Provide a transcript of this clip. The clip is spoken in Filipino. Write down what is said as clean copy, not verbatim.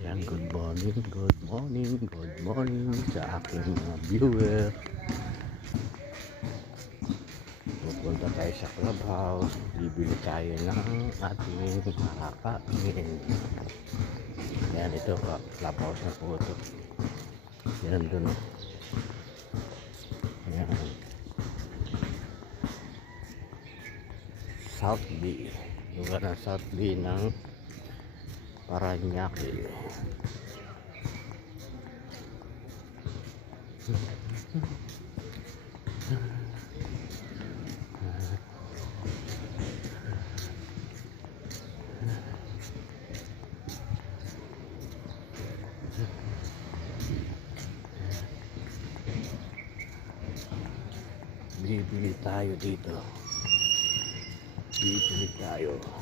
Yan, good morning, good morning, good morning sa aking mga viewer. Pupunta tayo sa clubhouse, bibili tayo ng ating makakain. Yan, ito ka, clubhouse na po ito. Yan dun. Yan. South Bay. Lugar ng South Bay ng Paranaque. Bibili tayo dito. Bibili tayo.